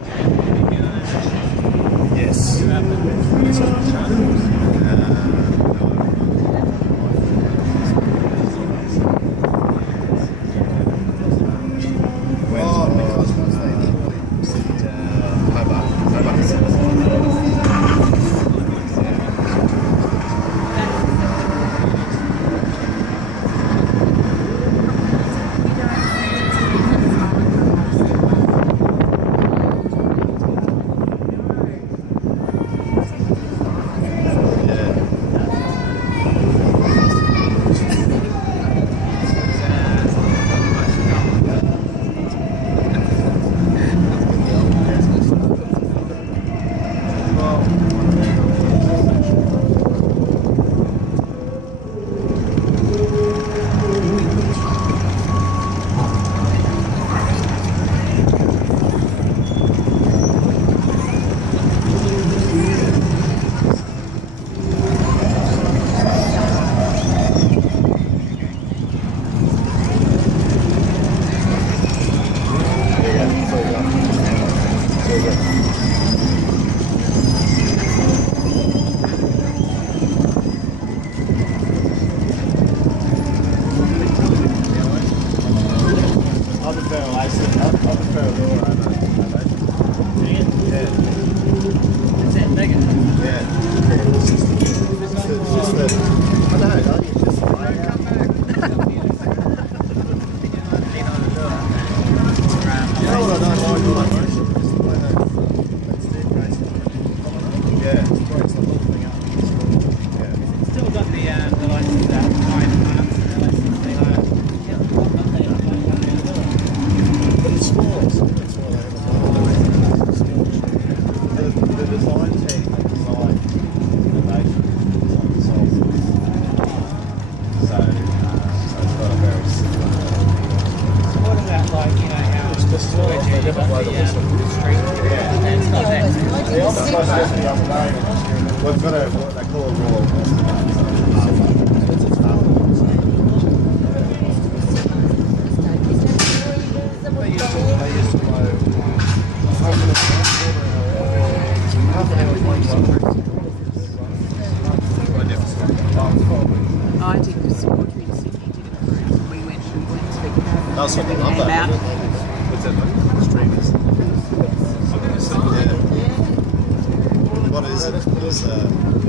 Yes. We've got what they call a raw. They used to mow half an hour, 20 I did because Audrey in Sydney did it for us. We went to the cabin. That's what they love that. What's that like? Streamers. What is it?